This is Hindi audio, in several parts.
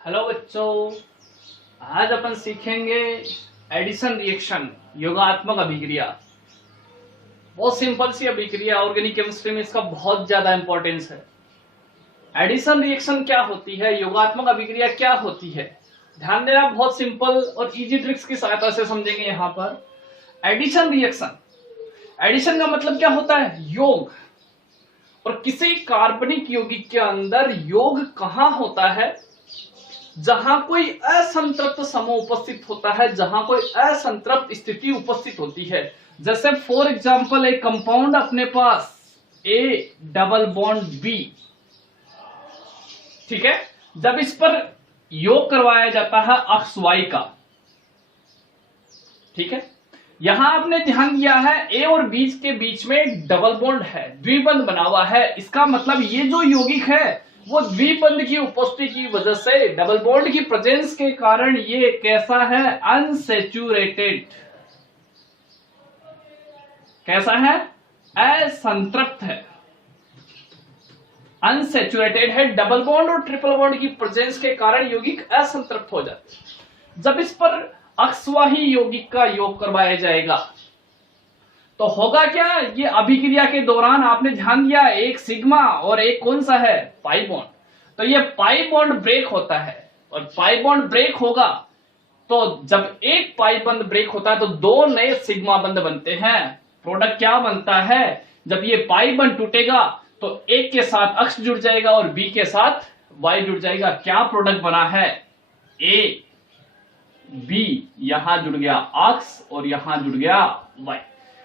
हेलो बच्चों, आज अपन सीखेंगे एडिशन रिएक्शन, योगात्मक अभिक्रिया। बहुत सिंपल सी अभिक्रिया, ऑर्गेनिक केमिस्ट्री में इसका बहुत ज्यादा इंपॉर्टेंस है। एडिशन रिएक्शन क्या होती है, योगात्मक अभिक्रिया क्या होती है, ध्यान देना। बहुत सिंपल और इजी ट्रिक्स की सहायता से समझेंगे। यहाँ पर एडिशन रिएक्शन, एडिशन का मतलब क्या होता है, योग। और किसी कार्बनिक यौगिक के अंदर योग कहां होता है, जहां कोई असंतृप्त समूह उपस्थित होता है, जहां कोई असंतृप्त स्थिति उपस्थित होती है। जैसे फॉर एग्जांपल एक कंपाउंड अपने पास ए डबल बॉन्ड बी, ठीक है। जब इस पर योग करवाया जाता है अक्ष वाई का, ठीक है। यहां आपने ध्यान दिया है ए और बी के बीच में डबल बॉन्ड है, द्विबंध बना हुआ है। इसका मतलब ये जो यौगिक है वो द्विबंध की उपस्थिति की वजह से, डबल बॉन्ड की प्रेजेंस के कारण ये कैसा है, अनसैचुरेटेड। कैसा है, असंतृप्त है, अनसैचुरेटेड है। डबल बॉन्ड और ट्रिपल बॉन्ड की प्रेजेंस के कारण यौगिक असंतृप्त हो जाते हैं। जब इस पर अक्षवाही यौगिक का योग करवाया जाएगा तो होगा क्या, ये अभिक्रिया के दौरान आपने ध्यान दिया एक सिग्मा और एक कौन सा है, पाई बॉन्ड। तो ये पाई बॉन्ड ब्रेक होता है, और पाई बॉन्ड ब्रेक होगा तो जब एक पाई बंध ब्रेक होता है तो दो नए सिग्मा बंध बनते हैं। प्रोडक्ट क्या बनता है, जब ये पाई बंध टूटेगा तो एक के साथ अक्ष जुड़ जाएगा और बी के साथ वाई जुड़ जाएगा। क्या प्रोडक्ट बना है, ए बी, यहां जुड़ गया अक्ष और यहां जुड़ गया वाई।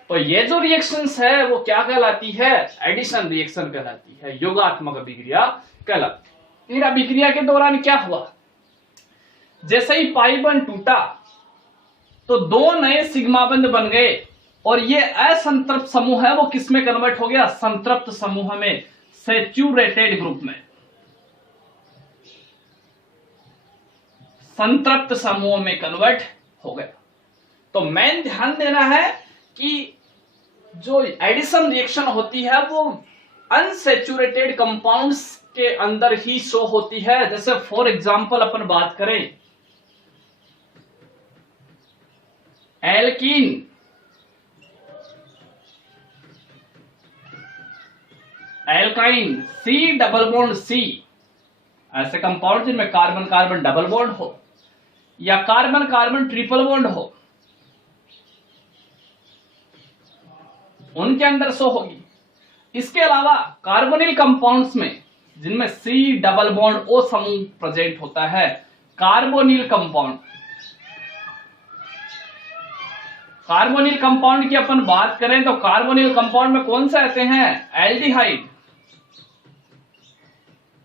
तो ये जो रिएक्शंस है वो क्या कहलाती है, एडिशन रिएक्शन कहलाती है, योगात्मक अभिक्रिया कहलाती है। इन अभिक्रिया के दौरान क्या हुआ, जैसे ही पाई बंध टूटा तो दो नए सिग्मा बंध बन गए, और ये असंतृप्त समूह है वो किसमें कन्वर्ट हो गया, संतृप्त समूह में, सैचुरेटेड ग्रुप में, संतृप्त समूह में कन्वर्ट हो गया। तो मेन ध्यान देना है कि जो एडिशन रिएक्शन होती है वो अनसैचुरेटेड कंपाउंड्स के अंदर ही शो होती है। जैसे फॉर एग्जांपल अपन बात करें alkene, alkyne, C double bond C, ऐसे कंपाउंड जिनमें कार्बन कार्बन डबल बॉन्ड हो या कार्बन कार्बन ट्रिपल बॉन्ड हो, उनके अंदर शो होगी। इसके अलावा कार्बोनिल कंपाउंड्स में जिनमें सी डबल बॉन्ड ओ समूह प्रेजेंट होता है, कार्बोनिल कंपाउंड, कार्बोनिल कंपाउंड की अपन बात करें तो कार्बोनिल कंपाउंड में कौन से आते हैं, एल्डिहाइड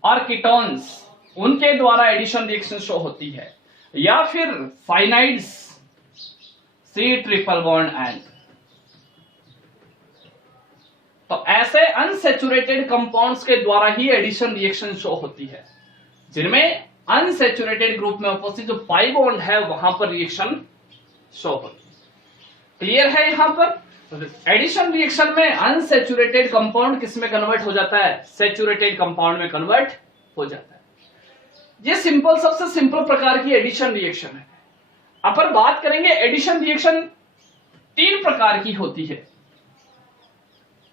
और कीटोन्स, उनके द्वारा एडिशन रिएक्शन शो होती है। या फिर cyanides, C triple bond N. तो ऐसे अनसैचुरेटेड कंपाउंड्स के द्वारा ही एडिशन रिएक्शन शो होती है, जिनमें अनसैचुरेटेड ग्रुप में उपस्थित जो पाई बॉन्ड है वहां पर रिएक्शन शो होती है। क्लियर है यहाँ पर। एडिशन रिएक्शन में अनसैचुरेटेड कंपाउंड किसमें कन्वर्ट हो जाता है, सैचुरेटेड कंपाउंड में कन्वर्ट हो जाता है। ये सिंपल, सबसे सिंपल प्रकार की एडिशन रिएक्शन है। अपन बात करेंगे एडिशन रिएक्शन तीन प्रकार की होती है।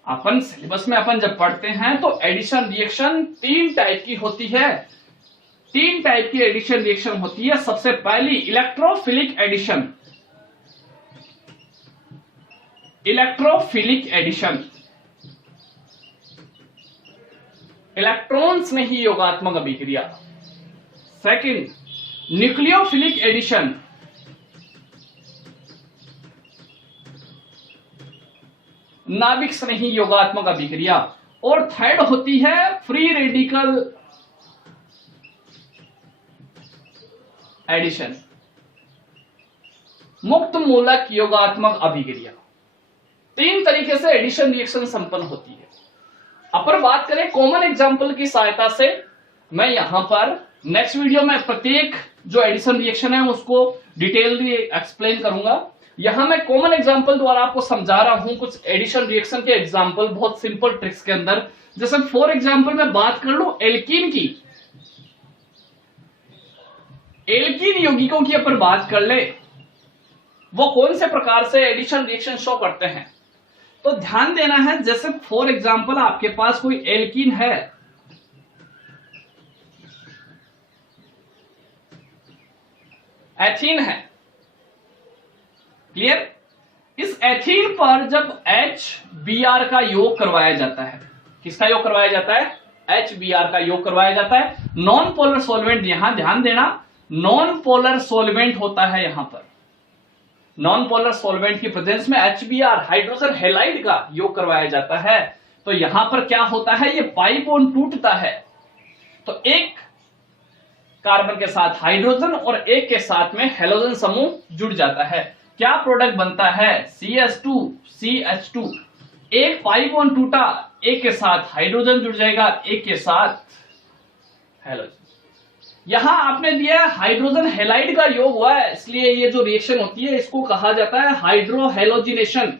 अपन सिलेबस में अपन जब पढ़ते हैं तो एडिशन रिएक्शन तीन टाइप की होती है। तीन टाइप की एडिशन रिएक्शन होती है। सबसे पहली electrophilic addition, electrophilic addition, electrons में ही योगात्मक अभिक्रिया। सेकंड, न्यूक्लियोफिलिक एडिशन, नाभिक से नहीं योगात्मक अभिक्रिया। और थर्ड होती है फ्री रेडिकल एडिशन, मुक्त मूलक योगात्मक अभिक्रिया। तीन तरीके से एडिशन रिएक्शन संपन्न होती है। अपन बात करें कॉमन एग्जांपल की सहायता से, मैं यहां पर नेक्स्ट वीडियो में प्रत्येक जो एडिशन रिएक्शन है उसको डिटेलली एक्सप्लेन करूंगा। यहां मैं कॉमन एग्जांपल द्वारा आपको समझा रहा हूं कुछ एडिशन रिएक्शन के एग्जांपल, बहुत सिंपल ट्रिक्स के अंदर। जैसे फॉर एग्जांपल मैं बात कर लूं एल्कीन की, एल्कीन यौगिकों की अपन बात कर ले, वो कौन से प्रकार से एडिशन रिएक्शन शो करते हैं, तो ध्यान देना है। जैसे फॉर एग्जांपल आपके पास कोई एल्कीन है, एथीन है, क्लियर। इस एथीन पर जब HBr का योग करवाया जाता है, किसका योग करवाया जाता है, HBr का योग करवाया जाता है। नॉन पोलर सॉल्वेंट, यहां ध्यान देना, नॉन पोलर सॉल्वेंट होता है। यहां पर नॉन पोलर सॉल्वेंट की प्रेजेंस में HBr हाइड्रोजन हैलाइड का योग करवाया जाता है। तो यहां पर क्या होता है, ये पाई बॉन्ड टूटता है, तो एक कार्बन के साथ हाइड्रोजन और एक के साथ में हैलोजन समूह जुड़ जाता है। क्या प्रोडक्ट बनता है, CH2CH2। एक पाई बॉन्ड टूटा, एक के साथ हाइड्रोजन जुड़ जाएगा, एक के साथ हैलोजन। यहां आपने दिया हाइड्रोजन हैलाइड का योग हुआ है, इसलिए ये जो रिएक्शन होती है इसको कहा जाता है हाइड्रोहेलोजिनेशन।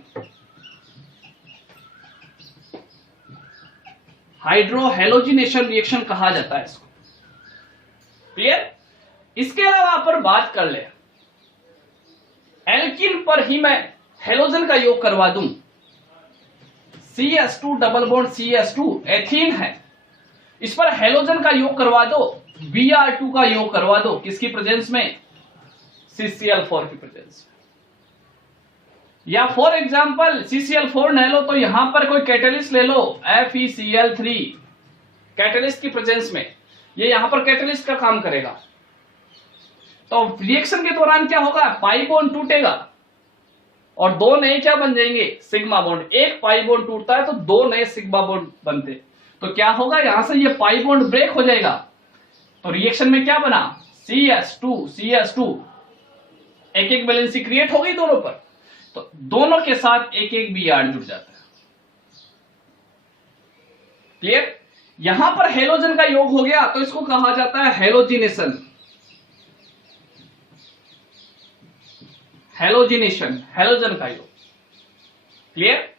हाइड्रोहेलोजिनेशन रिएक्शन कहा जाता है इसको, क्लियर। इसके अलावा अपन बात कर ले, एल्कीन पर ही मैं हेलोजन का योग करवा दूं, CH2 double bond CH2 ethene है, इस पर हेलोजन का योग करवा दो, Br2 का योग करवा दो, किसकी प्रेजेंस में, CCl4 की प्रेजेंस में। या फॉर एग्जांपल CCl4 न लो तो यहां पर कोई कैटलिस्ट ले लो, FeCl3 कैटलिस्ट की प्रेजेंस में, ये यहां पर कैटलिस्ट का काम करेगा। तो रिएक्शन के दौरान क्या होगा, पाई बॉन्ड टूटेगा और दो नए क्या बन जाएंगे, सिग्मा बॉन्ड। एक पाई बॉन्ड टूटता है तो दो नए सिग्मा बॉन्ड बनते, तो क्या होगा, यहां से ये पाई बॉन्ड ब्रेक हो जाएगा। तो रिएक्शन में क्या बना, CH2 एक एक वैलेंसी क्रिएट हो गई दोनों पर, तो दोनों के साथ एक एक Br जुड़ जाता है, क्लियर। यहां पर हेलोजन का योग हो गया तो इसको कहा जाता है हेलोजिनेशन। हेलोजन का योग, क्लियर।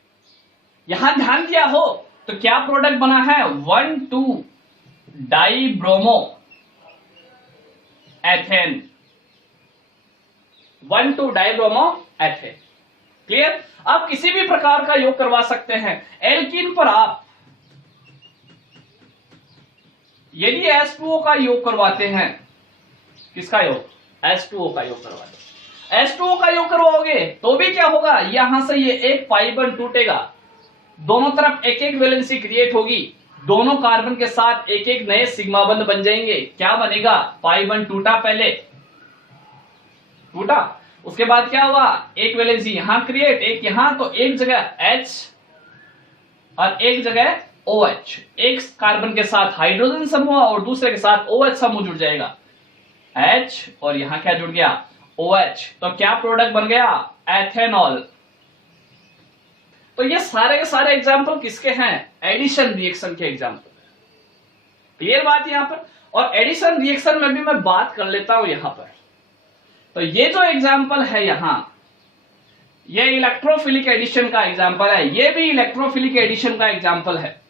यहां ध्यान दिया हो तो क्या प्रोडक्ट बना है, 1,2 dibromo ethane, 1,2 dibromo ethane, clear. आप किसी भी प्रकार का योग करवा सकते हैं। एल्कीन पर आप यदि H2O का योग करवाते हैं, किसका योग, H2O का योग करवाते, H2O का योग करवाओगे तो भी क्या होगा, यहां से ये एक पाई बॉन्ड टूटेगा, दोनों तरफ एक एक वैलेंसी क्रिएट होगी, दोनों कार्बन के साथ एक एक नए सिग्मा बंध बन जाएंगे। क्या बनेगा, पाई बॉन्ड टूटा, पहले टूटा, उसके बाद क्या हुआ, एक वैलेंसी यहां क्रिएट, एक यहां, तो एक जगह H और एक जगह OH, एक कार्बन के साथ हाइड्रोजन समूह और दूसरे के साथ OH समूह जुड़ जाएगा, H और यहां क्या जुड़ गया, OH। तो क्या प्रोडक्ट बन गया, एथेनॉल। तो ये सारे के सारे एग्जाम्पल किसके हैं, एडिशन रिएक्शन के एग्जाम्पल, क्लियर बात यहां पर। और एडिशन रिएक्शन में भी मैं बात कर लेता हूं यहां पर। तो ये जो एग्जाम्पल है यहां, ये इलेक्ट्रोफिलिक एडिशन का एग्जाम्पल है, ये भी इलेक्ट्रोफिलिक एडिशन का एग्जाम्पल है,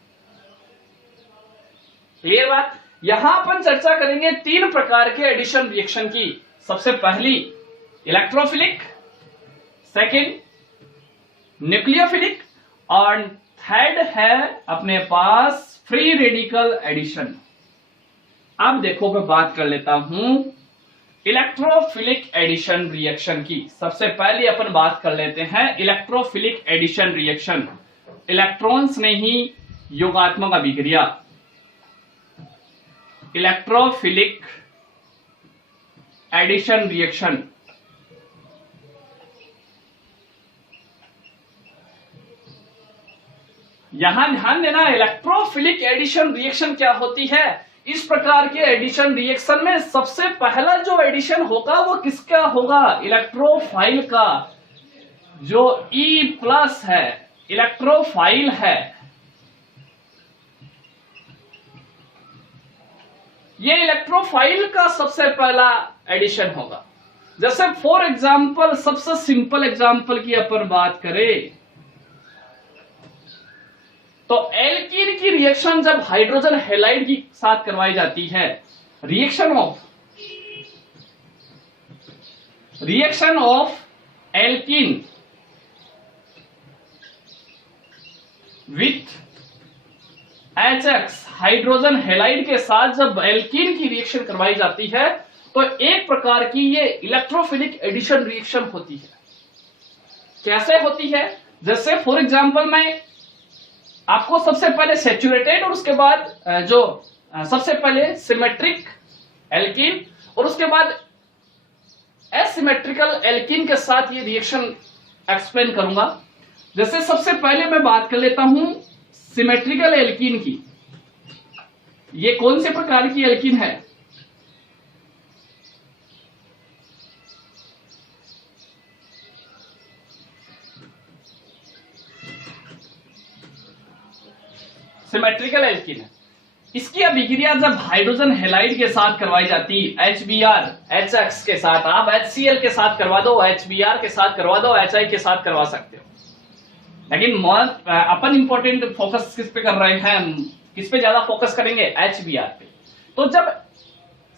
क्लियर बात। यहां अपन चर्चा करेंगे तीन प्रकार के एडिशन रिएक्शन की। सबसे पहली इलेक्ट्रोफिलिक, सेकंड न्यूक्लियोफिलिक और थर्ड है अपने पास फ्री रेडिकल एडिशन। अब देखो मैं बात कर लेता हूं इलेक्ट्रोफिलिक एडिशन रिएक्शन की। सबसे पहले अपन बात कर लेते हैं इलेक्ट्रोफिलिक एडिशन रिएक्शन, इलेक्ट्रॉन्स ने ही योगात्मक अभिक्रिया, इलेक्ट्रोफिलिक एडिशन रिएक्शन। यहां ध्यान देना, इलेक्ट्रोफिलिक एडिशन रिएक्शन क्या होती है। इस प्रकार के एडिशन रिएक्शन में सबसे पहला जो एडिशन होगा वो किसका होगा, इलेक्ट्रोफाइल का। जो E+ है, इलेक्ट्रोफाइल है, ये इलेक्ट्रोफाइल का सबसे पहला एडिशन होगा। जैसे फॉर एग्जांपल, सबसे सिंपल एग्जांपल की अपन बात करें तो एल्कीन की रिएक्शन जब हाइड्रोजन हैलाइड के साथ करवाई जाती है, reaction of reaction of alkene with HX hydrogen halide के साथ जब एल्कीन की रिएक्शन करवाई जाती है तो एक प्रकार की ये इलेक्ट्रोफिलिक एडिशन रिएक्शन होती है। कैसे होती है? जैसे फॉर एग्जांपल मैं आपको सबसे पहले सैचुरेटेड और उसके बाद जो सबसे पहले सिमेट्रिक एल्कीन और उसके बाद एसिमेट्रिकल एल्कीन के साथ ये रिएक्शन एक्सप्लेन करूंगा। जैसे सबसे पहले मैं बात कर लेता हूं सिमेट्रिकल एल्कीन की। ये कौन से प्रकार की एल्कीन है? सिमेट्रिकल एल्कीन है। इसकी अभिक्रिया जब हाइड्रोजन हैलाइड के साथ करवाई जाती है, HBr HX के साथ, आप HCl के साथ करवा दो, HBr के साथ करवा दो, HI के साथ करवा सकते हो, लेकिन अपन इंपॉर्टेंट फोकस किस पे कर रहे हैं, किस पे ज्यादा फोकस करेंगे? HBr पे। तो जब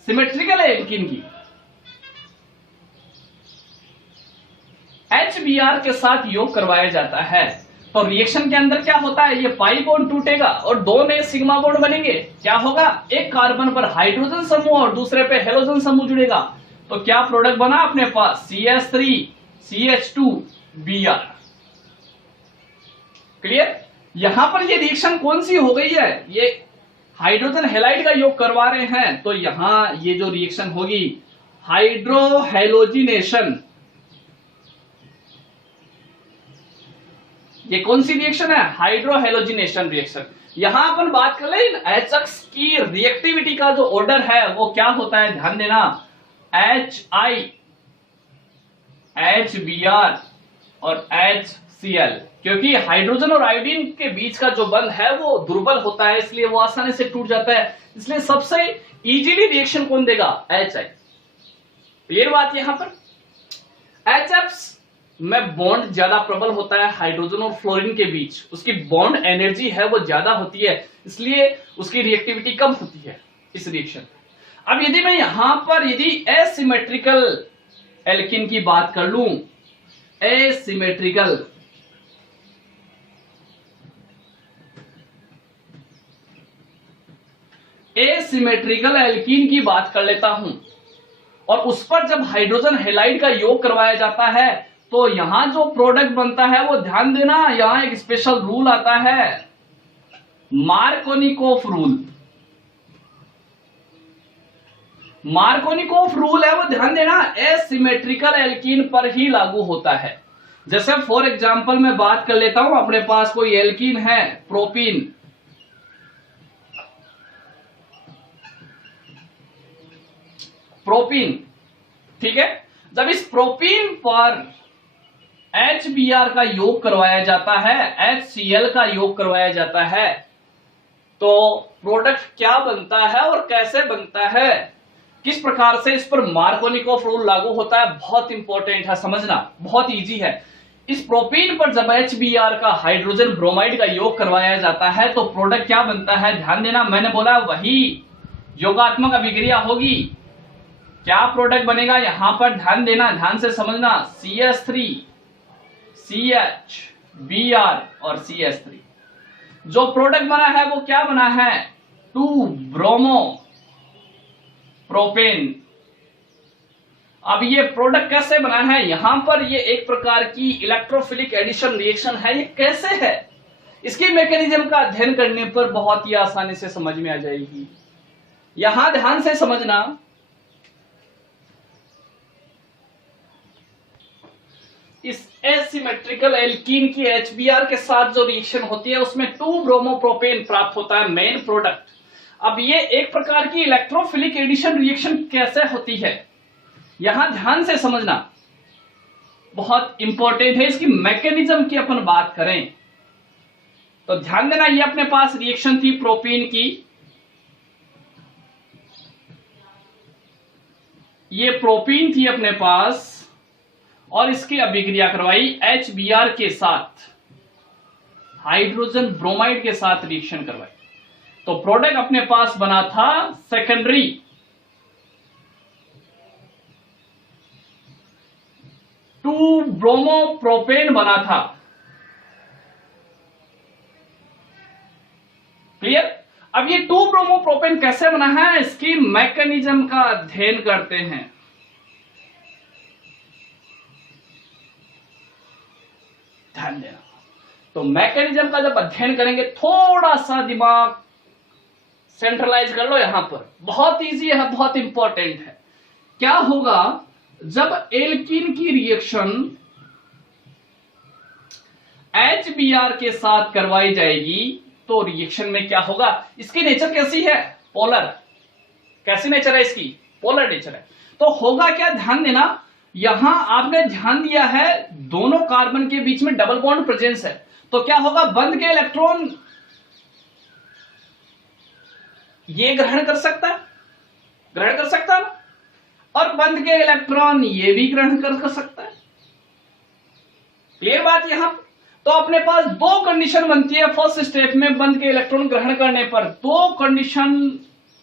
सिमेट्रिकल एल्कीन की HBr के साथ योग करवाया जाता है तो रिएक्शन के अंदर क्या होता है? ये पाई बॉन्ड टूटेगा और दो नए सिग्मा बॉन्ड बनेंगे। क्या होगा? एक कार्बन पर हाइड्रोजन समूह और दूसरे पे हेलोजन समूह जुड़ेगा। तो क्या प्रोडक्ट बना अपने पास? CH3 CH2Br। क्लियर? यहां पर ये रिएक्शन कौन सी हो गई है? ये हाइड्रोजन हैलाइड का योग करवा रहे हैं तो यहां ये जो रिएक्शन होगी हाइड्रोहेलोजिनेशन। ये कौन सी रिएक्शन है? Hydrohalogenation reaction. यहां अपन बात कर ले HX की रिएक्टिविटी का जो ऑर्डर है वो क्या होता है? ध्यान देना, HI HBr और HCl, क्योंकि हाइड्रोजन और आयोडीन के बीच का जो बंध है वो दुर्बल होता है, इसलिए वो आसानी से टूट जाता है। इसलिए सबसे इजीली रिएक्शन कौन देगा? HI। क्लियर बात? यहां पर HF में बॉन्ड ज्यादा प्रबल होता है हाइड्रोजन और फ्लोरीन के बीच, उसकी बॉन्ड एनर्जी है वो ज्यादा होती है, इसलिए उसकी रिएक्टिविटी कम होती है इस रिएक्शन। अब यदि मैं यहां पर यदि एसिमेट्रिकल एल्कीन की बात कर लूं, एसिमेट्रिकल एल्कीन की बात कर लेता हूं और उस पर जब हाइड्रोजन हैलाइड का योग करवाया जाता है तो यहां जो प्रोडक्ट बनता है वो, ध्यान देना, यहां एक स्पेशल रूल आता है, मार्कोनिकोफ रूल। मार्कोनिकोफ रूल है वो, ध्यान देना, एसिमेट्रिकल एल्कीन पर ही लागू होता है। जैसे फॉर एग्जांपल मैं बात कर लेता हूं, अपने पास कोई एल्कीन है प्रोपीन, ठीक है। जब इस प्रोपीन पर HBr का योग करवाया जाता है, HCl का योग करवाया जाता है, तो प्रोडक्ट क्या बनता है और कैसे बनता है, किस प्रकार से इस पर मार्कोनिकोफ रूल लागू होता है, बहुत इंपॉर्टेंट है समझना, बहुत इजी है। इस प्रोपीन पर जब HBr का हाइड्रोजन ब्रोमाइड का योग करवाया जाता है तो प्रोडक्ट क्या बनता है? ध्यान देना, मैंने बोला वही योगात्मक अभिक्रिया होगी। क्या प्रोडक्ट बनेगा यहां पर? ध्यान देना, ध्यान से समझना, CH3 CH और CH3। जो प्रोडक्ट बना है वो क्या बना है? 2 ब्रोमो प्रोपेन। अब ये प्रोडक्ट कैसे बना है? यहां पर ये एक प्रकार की इलेक्ट्रोफिलिक एडिशन रिएक्शन है। ये कैसे है? इसकी मैकेनिज्म का अध्ययन करने पर बहुत ही आसानी से समझ में आ जाएगी। यहां ध्यान से समझना, इस एसिमेट्रिकल एल्कीन की HBr के साथ जो रिएक्शन होती है उसमें 2 ब्रोमोप्रोपेन प्राप्त होता है, मेन प्रोडक्ट। अब ये एक प्रकार की इलेक्ट्रोफिलिक एडिशन रिएक्शन कैसे होती है, यहां ध्यान से समझना, बहुत इंपॉर्टेंट है। इसकी मैकेनिज्म की अपन बात करें तो ध्यान देना, ये अपने पास रिएक्शन थी प्रोपीन की, ये प्रोपीन थी अपने पास और इसकी अभिक्रिया करवाई HBr के साथ, हाइड्रोजन ब्रोमाइड के साथ रिएक्शन करवाई, तो प्रोडक्ट अपने पास बना था सेकेंडरी 2 ब्रोमोप्रोपेन बना था। क्लियर? अब ये 2 ब्रोमोप्रोपेन कैसे बना है, इसकी मैकेनिज्म का अध्ययन करते हैं। ध्यान देना, तो मैकेनिज्म का जब अध्ययन करेंगे, थोड़ा सा दिमाग सेंट्रलाइज कर लो यहां पर, बहुत इजी है, बहुत इंपॉर्टेंट है। क्या होगा जब एल्कीन की रिएक्शन HBr के साथ करवाई जाएगी, तो रिएक्शन में क्या होगा, इसकी नेचर कैसी है, पोलर। कैसी नेचर है इसकी, पोलर नेचर है। तो होगा क्या, ध्यान देना, यहां आपने ध्यान दिया है दोनों कार्बन के बीच में डबल बॉन्ड प्रेजेंस है, तो क्या होगा, बंद के इलेक्ट्रॉन ये ग्रहण कर सकता है, ग्रहण कर सकता है, और बंद के इलेक्ट्रॉन ये भी ग्रहण कर सकता है। क्लियर बात यहां? तो अपने पास 2 कंडीशन बनती है फर्स्ट स्टेप में, बंद के इलेक्ट्रॉन ग्रहण करने पर 2 कंडीशन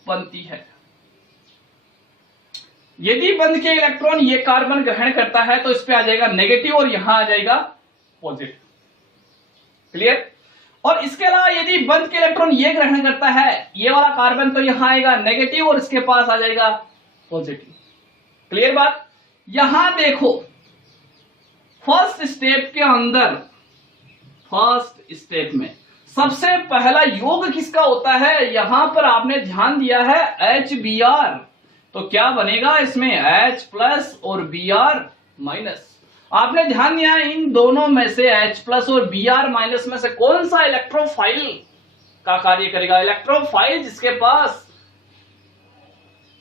बनती है। यदि बंद के इलेक्ट्रॉन ये कार्बन ग्रहण करता है तो इस पे आ जाएगा नेगेटिव और यहां आ जाएगा पॉजिटिव। क्लियर? और इसके अलावा यदि बंद के इलेक्ट्रॉन ये ग्रहण करता है, ये वाला कार्बन, तो यहां आएगा नेगेटिव और इसके पास आ जाएगा पॉजिटिव। क्लियर बात? यहां देखो, फर्स्ट स्टेप के अंदर, फर्स्ट स्टेप में सबसे पहला योग किसका होता है, यहां पर आपने ध्यान दिया है HBr, तो क्या बनेगा इसमें H प्लस और Br माइनस। आपने ध्यान दिया है इन दोनों में से H प्लस और Br माइनस में से कौन सा इलेक्ट्रोफाइल का कार्य करेगा। इलेक्ट्रोफाइल जिसके पास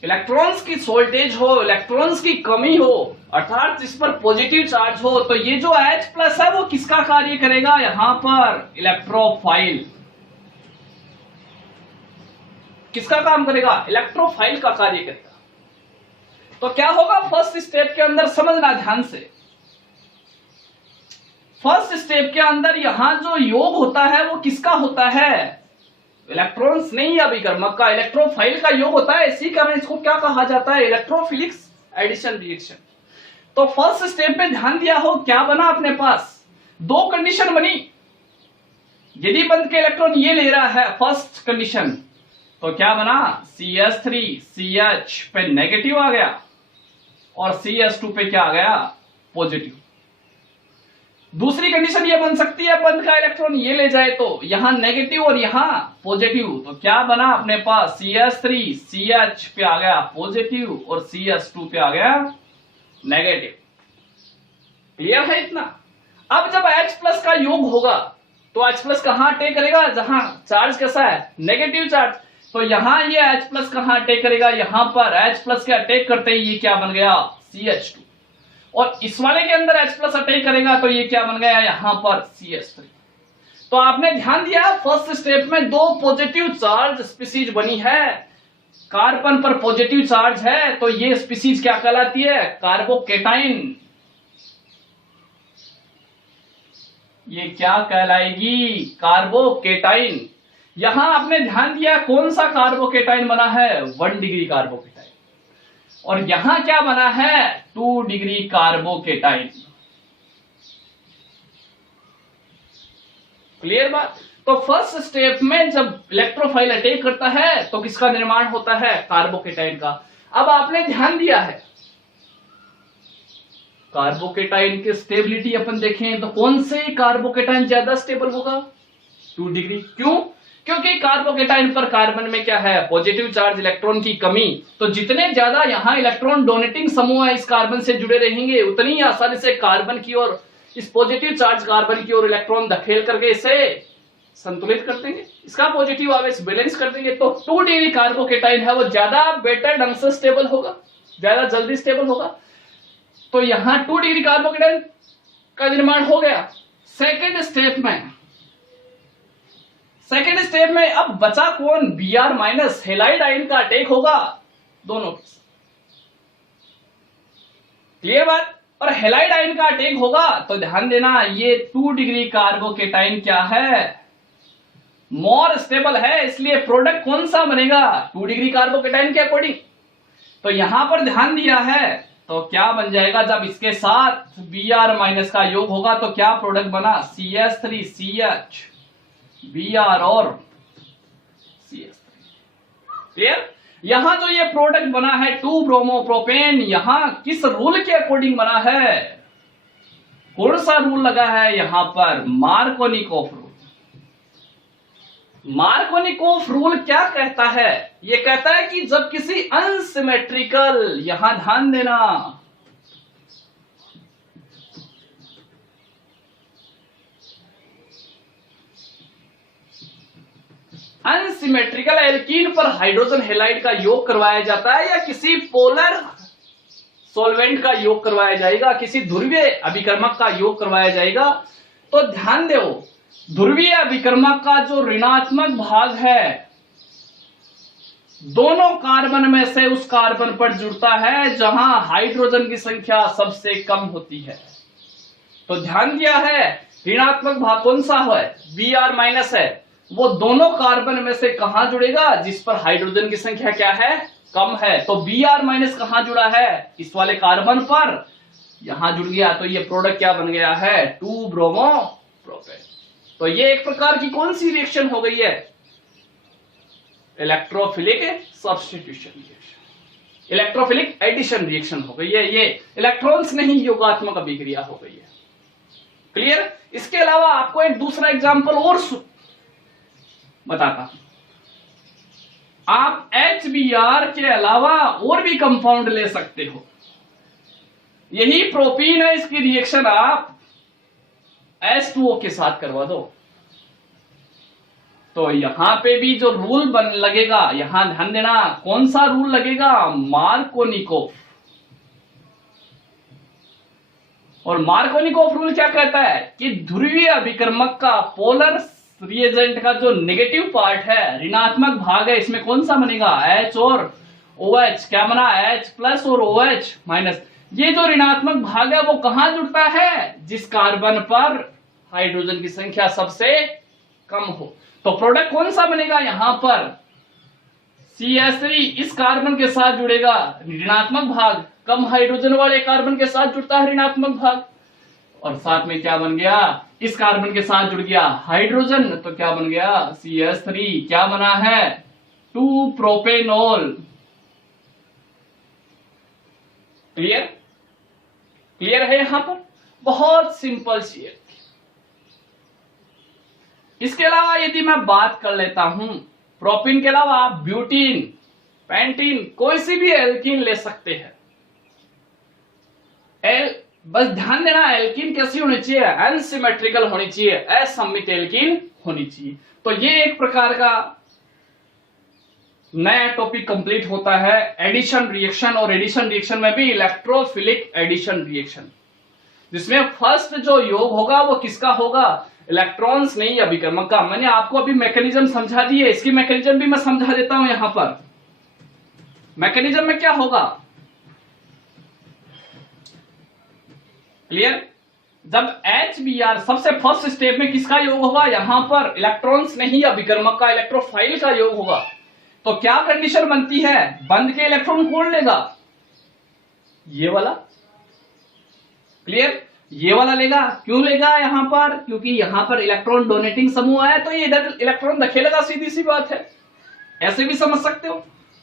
इलेक्ट्रॉन्स की शॉर्टेज हो, इलेक्ट्रॉन्स की कमी हो, अर्थात जिस पर पॉजिटिव चार्ज हो, तो ये जो H प्लस है वो किसका कार्य करेगा, यहां पर इलेक्ट्रोफाइल। किसका काम करेगा, इलेक्ट्रोफाइल का कार्य करेगा। तो क्या होगा फर्स्ट स्टेप के अंदर, समझना ध्यान से, फर्स्ट स्टेप के अंदर यहां जो योग होता है वो किसका होता है, इलेक्ट्रॉन्स नहीं, अभिकर्मक का, इलेक्ट्रोफाइल का योग होता है। इसी कारण इसको क्या कहा जाता है, इलेक्ट्रोफिलिक्स एडिशन रिएक्शन। तो फर्स्ट स्टेप में ध्यान दिया हो क्या बना, अपने पास 2 कंडीशन बनी। यदि बंद के इलेक्ट्रॉन ये ले रहा है फर्स्ट कंडीशन, तो क्या बना, CH3 CH पे नेगेटिव आ गया और CH2 पे क्या आ गया, पॉजिटिव। दूसरी कंडीशन ये बन सकती है, बंद का इलेक्ट्रॉन ये ले जाए तो यहां नेगेटिव और यहां पॉजिटिव, तो क्या बना अपने पास, CH3 CH पे आ गया पॉजिटिव और CH2 पे आ गया नेगेटिव। क्लियर है इतना? अब जब H प्लस का योग होगा तो H प्लस कहां अटैक करेगा, जहां चार्ज कैसा है, नेगेटिव चार्ज, तो यहां ये H प्लस कहां अटैक करेगा, यहां पर H प्लस के अटैक करते ही ये क्या बन गया, CH2, और इस वाले के अंदर H प्लस अटैक करेगा तो ये क्या बन गया, यहां पर CH3। तो आपने ध्यान दिया फर्स्ट स्टेप में 2 पॉजिटिव चार्ज स्पीसीज बनी है, कार्बन पर पॉजिटिव चार्ज है, तो ये स्पीसीज क्या कहलाती है, कार्बोकेटाइन। ये क्या कहलाएगी, कार्बोकेटाइन। यहां आपने ध्यान दिया कौन सा कार्बोकेटाइन बना है, 1 डिग्री कार्बोकेटाइन, और यहां क्या बना है, 2 डिग्री कार्बोकेटाइन। क्लियर बात? तो फर्स्ट स्टेप में जब इलेक्ट्रोफाइल अटैक करता है तो किसका निर्माण होता है, कार्बोकेटाइन का। अब आपने ध्यान दिया है कार्बोकेटाइन की स्टेबिलिटी अपन देखें तो कौन से कार्बोकेटाइन ज्यादा स्टेबल होगा, 2 डिग्री। क्यों? क्योंकि कार्बोकेटाइन पर कार्बन में क्या है, पॉजिटिव चार्ज, इलेक्ट्रॉन की कमी, तो जितने ज्यादा यहां इलेक्ट्रॉन डोनेटिंग समूह है इस कार्बन से जुड़े रहेंगे, उतनी ही आसानी से कार्बन की ओर, इस पॉजिटिव चार्ज कार्बन की ओर इलेक्ट्रॉन धकेल करके इसे संतुलित कर देंगे, इसका पॉजिटिव आवेश बैलेंस कर देंगे। तो 2 डिग्री कार्बोकेटाइन है वो ज्यादा बेटर ढंग से स्टेबल होगा, ज्यादा जल्दी स्टेबल होगा। तो यहां 2 डिग्री कार्बोकेटाइन का निर्माण हो गया। सेकेंड स्टेप में अब बचा कौन, Br माइनस, हेलाइड आयन का अटैक होगा दोनों के। क्लियर बात? और हेलाइड आयन का अटैक होगा तो ध्यान देना ये 2 डिग्री कार्बोकेटाइन क्या है, मोर स्टेबल है, इसलिए प्रोडक्ट कौन सा बनेगा, 2 डिग्री कार्बोकेटाइन के अकॉर्डिंग। तो यहां पर ध्यान दिया है तो क्या बन जाएगा, जब इसके साथ Br माइनस का योग होगा तो क्या प्रोडक्ट बना, CH3CH Br और CH3। क्लियर। यहां जो ये प्रोडक्ट बना है 2 ब्रोमोप्रोपेन, यहां किस रूल के अकॉर्डिंग बना है, कौन सा रूल लगा है यहां पर, मार्कोनिकोफ रूल। मार्कोनिकोफ रूल क्या कहता है, ये कहता है कि जब किसी अनसिमेट्रिकल, यहां ध्यान देना, अनसिमेट्रिकल एल्कीन पर हाइड्रोजन हैलाइड का योग करवाया जाता है या किसी पोलर सॉल्वेंट का योग करवाया जाएगा, किसी ध्रुवीय अभिकर्मक का योग करवाया जाएगा, तो ध्यान दो, ध्रुवीय अभिकर्मक का जो ऋणात्मक भाग है दोनों कार्बन में से उस कार्बन पर जुड़ता है जहां हाइड्रोजन की संख्या सबसे कम होती है। तो ध्यान दिया है, ऋणात्मक भाग कौन सा है, Br माइनस है, वो दोनों कार्बन में से कहां जुड़ेगा, जिस पर हाइड्रोजन की संख्या क्या है, कम है। तो Br माइनस कहां जुड़ा है, इस वाले कार्बन पर, यहां जुड़ गया। तो ये प्रोडक्ट क्या बन गया है, 2 ब्रोमोप्रोपेन। तो ये एक प्रकार की कौन सी रिएक्शन हो गई है, electrophilic substitution reaction, electrophilic addition reaction हो गई है। ये इलेक्ट्रॉन्स नहीं, योगात्मक अभिक्रिया हो गई है। क्लियर। इसके अलावा आपको एक दूसरा एग्जांपल और बताता हूं, आप HBr के अलावा और भी कंपाउंड ले सकते हो। यही प्रोपीन है, इसकी रिएक्शन आप H2O के साथ करवा दो, तो यहां पे भी जो रूल लगेगा, यहां ध्यान देना, कौन सा रूल लगेगा, मार्कोनिकोफ। और मार्कोनिकोफ रूल क्या कहता है कि ध्रुवीय अभिकर्मक का पोलर रिएजेंट का जो नेगेटिव पार्ट है, ऋणात्मक भाग है, इसमें कौन सा बनेगा, H और OH। क्या बना, H प्लस और OH माइनस। ये जो ऋणात्मक भाग है वो कहां जुड़ता है, जिस कार्बन पर हाइड्रोजन की संख्या सबसे कम हो। तो प्रोडक्ट कौन सा बनेगा, यहां पर CH3 इस कार्बन के साथ जुड़ेगा, ऋणात्मक भाग, कम हाइड्रोजन वाले कार्बन के साथ जुड़ता है ऋणात्मक भाग, और साथ में क्या बन गया, इस कार्बन के साथ जुड़ गया हाइड्रोजन, तो क्या बन गया, CH3 क्या बना है, 2 प्रोपेनॉल। क्लियर। क्लियर है यहां पर, बहुत सिंपल चीज। इसके अलावा यदि मैं बात कर लेता हूं, प्रोपीन के अलावा आप ब्यूटीन, पेंटीन, कोई सी भी एल्कीन ले सकते हैं। बस ध्यान देना, एल्कीन कैसी होनी चाहिए, अनसिमेट्रिकल होनी चाहिए, असममित एल्कीन होनी चाहिए। तो ये एक प्रकार का नया टॉपिक कंप्लीट होता है, एडिशन रिएक्शन। और एडिशन रिएक्शन में भी इलेक्ट्रोफिलिक एडिशन रिएक्शन, जिसमें फर्स्ट जो योग होगा वो किसका होगा, इलेक्ट्रॉन्स नहीं अभिकर्मक का। मैंने आपको अभी मैकेनिज्म समझा दी है, इसकी मैकेनिज्म भी मैं समझा देता हूं। यहां पर मैकेनिज्म में क्या होगा, क्लियर। जब HBr सबसे फर्स्ट स्टेप में किसका योग होगा, यहां पर इलेक्ट्रॉन्स नहीं अभिकर्मक का, इलेक्ट्रोफाइल का योग होगा। तो क्या कंडीशन बनती है, बंद के इलेक्ट्रॉन कौन लेगा, ये वाला। क्लियर। ये वाला लेगा, क्यों लेगा यहां पर, क्योंकि यहां पर इलेक्ट्रॉन डोनेटिंग समूह है, तो ये इधर इलेक्ट्रॉन धकेलेगा, सीधी सी बात है। ऐसे भी समझ सकते हो।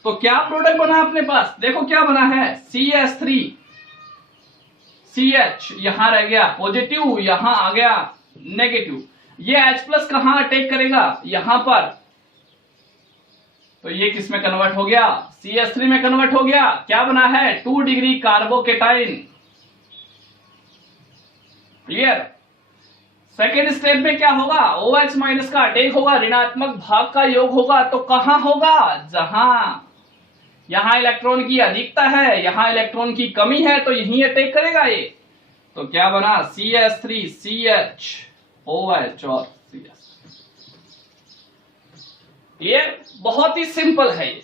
तो क्या प्रोडक्ट बना अपने पास, देखो क्या बना है, CH3 CH यहां रह गया पॉजिटिव, यहां आ गया नेगेटिव। ये H प्लस कहां अटैक करेगा, यहां पर, तो ये किस में कन्वर्ट हो गया, CH3 में कन्वर्ट हो गया। क्या बना है, 2 degree carbocation. Clear. Second step में क्या होगा, OH माइनस का अटैक होगा, ऋणात्मक भाग का योग होगा। तो कहां होगा, जहां यहां इलेक्ट्रॉन की अधिकता है, यहां इलेक्ट्रॉन की कमी है, तो यहीं अटैक करेगा ये। तो क्या बना, CH3 CH OH और CS। ये बहुत ही सिंपल है ये।